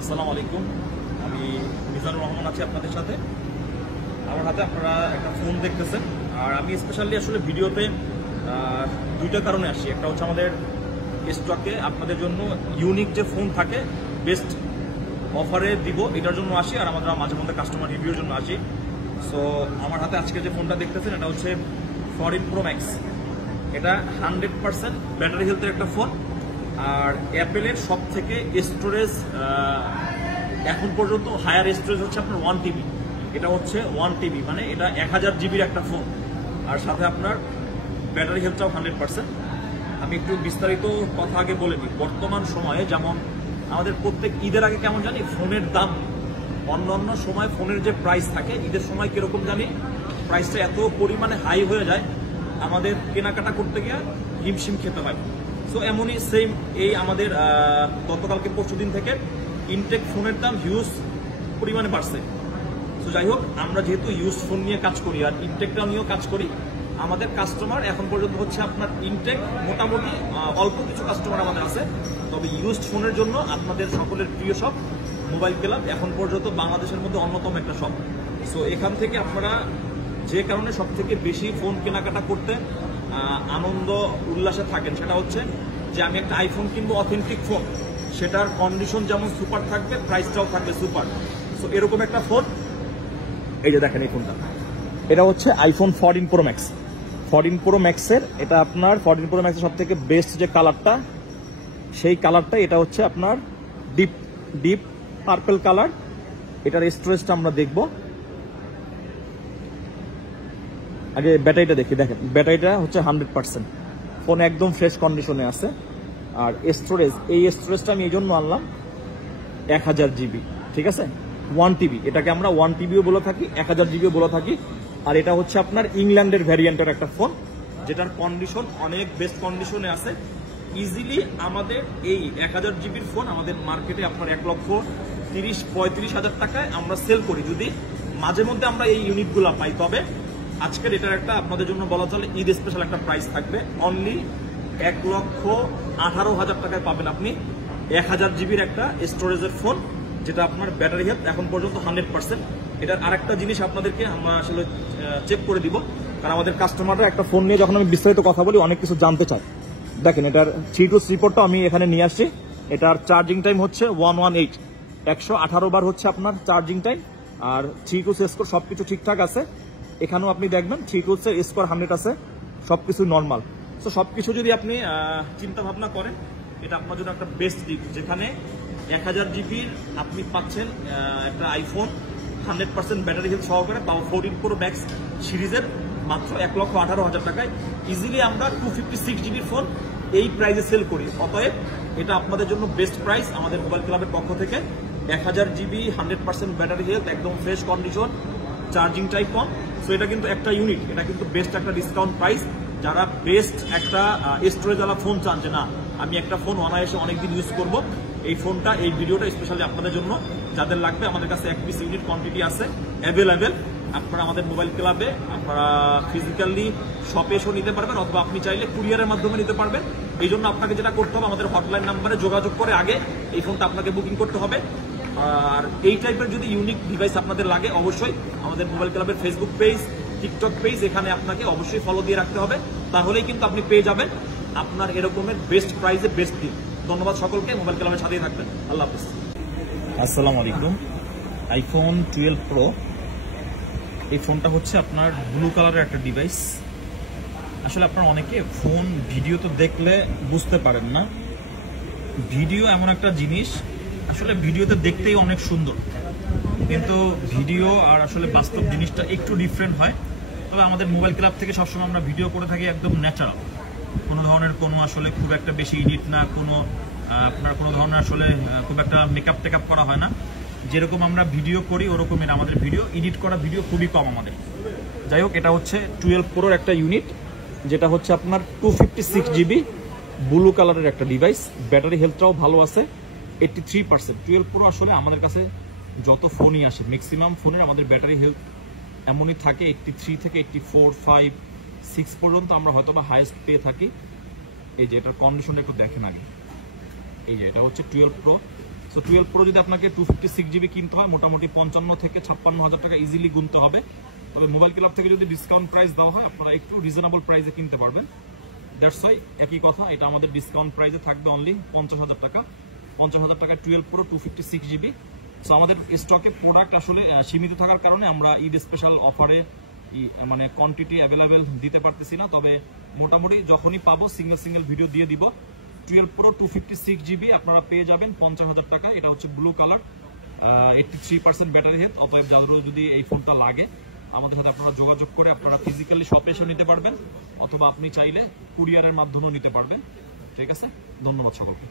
আসসালামু আলাইকুম, আমি মিজানুর রহমান আছি আপনাদের সাথে। আমার হাতে আপনারা একটা ফোন দেখতেছেন, আর আমি স্পেশালি আসলে ভিডিওতে দুইটা কারণে আসি। একটা হচ্ছে আমাদের স্টকে আপনাদের জন্য ইউনিক যে ফোন থাকে বেস্ট অফারে দিব, এটার জন্য আসি, আর আমরা মাঝে মধ্যে কাস্টমার রিভিউর জন্য আসি। সো আমার হাতে আজকে যে ফোনটা দেখতেছেন এটা হচ্ছে 14 Pro Max। এটা 100% ব্যাটারি হেলথের একটা ফোন, আর অ্যাপেলের সব থেকে স্টোরেজ এখন পর্যন্ত হায়ার স্টোরেজ হচ্ছে আপনার 1 TB। এটা হচ্ছে 1 TB, মানে এটা 1000 জিবির একটা ফোন, আর সাথে আপনার ব্যাটারি হেলথটাও 100%। আমি একটু বিস্তারিত কথা আগে বলে দিই। বর্তমান সময়ে যেমন আমাদের প্রত্যেক ঈদের আগে কেমন জানি ফোনের দাম, অন্য সময় ফোনের যে প্রাইস থাকে ঈদের সময় কিরকম জানি প্রাইসটা এত পরিমাণে হাই হয়ে যায়, আমাদের কেনাকাটা করতে গিয়ে হিমশিম খেতে হয়। সো এমনই সেম এই আমাদের গতকালকে পরশুদিন থেকে ইনটেক ফোনের দাম হিউজ পরিমাণে বাড়ছে। তো যাই হোক, আমরা যেহেতু ইউজ ফোন নিয়ে কাজ করি আর ইনটেকটা নিয়েও কাজ করি, আমাদের কাস্টমার এখন পর্যন্ত হচ্ছে আপনার ইনটেক মোটামুটি অল্প কিছু কাস্টমার আমাদের আছে। তবে ইউজড ফোনের জন্য আপনাদের সকলের প্রিয় শপ মোবাইল ক্লাব এখন পর্যন্ত বাংলাদেশের মধ্যে অন্যতম একটা শপ। সো এখান থেকে আপনারা যে কারণে সব থেকে বেশি ফোন কেনাকাটা করতে আনন্দ উল্লাসে থাকেন, সেটা হচ্ছে যে আমি একটা আইফোন কিনবো, অথেন্টিক ফোন, সেটার কন্ডিশন যেমন সুপার থাকবে প্রাইসটাও থাকবে সুপার। সো এরকম একটা ফোন, এই যে দেখেন এই ফোনটা, এটা হচ্ছে iPhone 14 Pro Max। 14 Pro Max এর এটা আপনার 14 Pro Max এর সব থেকে বেস্ট যে কালারটা, সেই কালারটা এটা হচ্ছে আপনার ডিপ পার্পল কালার। এটার স্টোরেজটা আমরা দেখব। আগে ব্যাটারিটা দেখি। দেখেন ব্যাটারিটা হচ্ছে 100%, ফোন একদম ফ্রেশ কন্ডিশনে আছে। আর স্টোরেজ, এই স্টোরেজটা আমি এই জন্য আনলাম 1000 জিবি, ঠিক আছে, 1 TB। এটাকে আমরা 1 TBও বলে থাকি, 1000 জিবিও বলে থাকি। আর এটা হচ্ছে আপনার ইংল্যান্ডের ভ্যারিয়েন্টের একটা ফোন, যেটার কন্ডিশন অনেক বেস্ট কন্ডিশনে আছে। ইজিলি আমাদের এই 1000 জিবির ফোন আমাদের মার্কেটে আপনার 1,30,000-35,000 টাকায় আমরা সেল করি, যদি মাঝে মধ্যে আমরা এই ইউনিটগুলো পাই। তবে আজকের এটার একটা আপনাদের জন্য বলা চলে ঈদ স্পেশাল একটা প্রাইস থাকবে, অনলি 1,18,000 টাকায় পাবেন আপনি 1000 জিবির একটা স্টোরেজের ফোন, যেটা আপনার ব্যাটারি হেলথ এখন পর্যন্ত 100%। এটার আরেকটা জিনিস আপনাদেরকে আমরা আসলে চেক করে দিব, কারণ আমাদের কাস্টমাররা একটা ফোন নিয়ে যখন আমি বিস্তারিত কথা বলি অনেক কিছু জানতে চায়। দেখেন এটার 3 রিপোর্টটা আমি এখানে নিয়ে আসছি। এটার চার্জিং টাইম হচ্ছে 118, 118 বার হচ্ছে আপনার চার্জিং টাইম। আর 3 স্কোর সবকিছু ঠিকঠাক আছে। এখানেও আপনি দেখবেন 3 স্কোর 100 আছে, সবকিছু নর্মাল। সো সবকিছু যদি আপনি চিন্তা ভাবনা করেন, এটা আপনার জন্য একটা বেস্ট দিক, যেখানে 1000 জিবির আপনি পাচ্ছেন একটা আইফোন 100% ব্যাটারি হেলথ সহকারে, তাও 14 Pro Max সিরিজের মাত্র 1,18,000 টাকায়। ইজিলি আমরা 256 জিবির ফোন এই প্রাইসে সেল করি। অতএব এটা আপনাদের জন্য বেস্ট প্রাইস আমাদের মোবাইল ক্লাবের পক্ষ থেকে। 1000 জিবি 100% ব্যাটারি হেলথ, একদম ফ্রেশ কন্ডিশন, চার্জিং টাইম কম। সো এটা কিন্তু একটা ইউনিট, এটা কিন্তু বেস্ট একটা ডিসকাউন্ট প্রাইস। যারা বেস্ট একটা স্টোরেজ ওয়ালা ফোন চান, যে না আমি একটা ফোন অনায়াসে অনেকদিন ইউজ করব, এই ফোনটা, এই ভিডিওটা স্পেশালি আপনাদের জন্য। যাদের লাগবে আমাদের কাছে 1 পিস ইউনিট কোয়ান্টিটি আছে অ্যাভেলেবেল। আপনারা আমাদের মোবাইল ক্লাবে আপনারা ফিজিক্যালি শপে এসেও নিতে পারবেন, অথবা আপনি চাইলে কুরিয়ারের মাধ্যমে নিতে পারবেন। এই জন্য আপনাকে যেটা করতে হবে, আমাদের হটলাইন নাম্বারে যোগাযোগ করে আগে এই ফোনটা আপনাকে বুকিং করতে হবে। আর এই টাইপের যদি ইউনিক ডিভাইস আপনাদের লাগে, অবশ্যই আমাদের মোবাইল ক্লাবের ফেসবুক পেজ, টিকটক পেজ, এখানে আপনাকে অবশ্যই ফলো দিয়ে রাখতে হবে। তাহলেই কিন্তু আপনি পেয়ে যাবেন আপনার এরকমের বেস্ট প্রাইসে বেস্ট দিন। ধন্যবাদ সকলকে, মোবাইল ক্লাবের সাথেই থাকবেন। আল্লাহ হাফিজ। আসসালামু আলাইকুম। আইফোন 12 Pro, এই ফোনটা হচ্ছে আপনার ব্লু কালারের একটা ডিভাইস। আসলে আপনারা অনেকে ফোন ভিডিও তো দেখলে বুঝতে পারেন না। ভিডিও এমন একটা জিনিস, আসলে ভিডিওতে দেখতেই অনেক সুন্দর, কিন্তু ভিডিও আর আসলে বাস্তব জিনিসটা একটু ডিফারেন্ট হয়। তবে আমাদের মোবাইল ক্লাব থেকে সবসময় আমরা ভিডিও করে থাকি একদম ন্যাচারাল, কোনো ধরনের কোনো আসলে খুব একটা বেশি এডিট না, আপনার কোনো ধরনের আসলে খুব একটা মেকআপ টেকআপ করা হয় না। যেরকম আমরা ভিডিও করি ওরকমই আমাদের ভিডিও, এডিট করা ভিডিও খুবই কম আমাদের। যাই হোক, এটা হচ্ছে 12 Proর একটা ইউনিট, যেটা হচ্ছে আপনার 256 জিবি ব্লু কালারের একটা ডিভাইস। ব্যাটারি হেলথটাও ভালো আছে 83%। 12 Pro আসলে আমাদের কাছে যত ফোনই আসে, ম্যাক্সিমাম ফোনের আমাদের ব্যাটারি হেলথ এমনই থাকে 83 থেকে 84, 5, 6 পর্যন্ত আমরা হয়তো বা হাইয়েস্ট পেয়ে থাকি। এই যে এটার কন্ডিশনটা একটু দেখেন আগে, এই যে এটা হচ্ছে 12 Pro। সো 12 প্রো যদি আপনাকে 256 জিবি কিনতে হয় মোটামুটি 55 থেকে 56,000 টাকা ইজিলি গুনতে হবে। তবে মোবাইল ক্লাব থেকে যদি ডিসকাউন্ট প্রাইস দেওয়া হয় আপনারা একটু রিজনেবল প্রাইসে কিনতে পারবেন। দ্যাটস ওয়াই একই কথা, এটা আমাদের ডিসকাউন্ট প্রাইসে থাকবে অনলি 50,000 টাকা। 50,000 টাকায় 12 প্রো 256 জিবি। সো আমাদের স্টকে প্রোডাক্ট আসলে সীমিত থাকার কারণে আমরা ঈদ স্পেশাল অফারে মানে কোয়ান্টিটি অ্যাভেলেবেল দিতে পারতেছি না। তবে মোটামুটি যখনই পাবো সিঙ্গেল ভিডিও দিয়ে দিব। 12 প্রো 256 জিবি আপনারা পেয়ে যাবেন 50,000 টাকা। এটা হচ্ছে ব্লু কালার, 83% ব্যাটারি হেলথ। অতএব যাদের যদি এই ফোনটা লাগে আমাদের সাথে আপনারা যোগাযোগ করে আপনারা ফিজিক্যালি শপে এসে নিতে পারবেন, অথবা আপনি চাইলে কুরিয়ারের মাধ্যমেও নিতে পারবেন। ঠিক আছে, ধন্যবাদ সকলকে।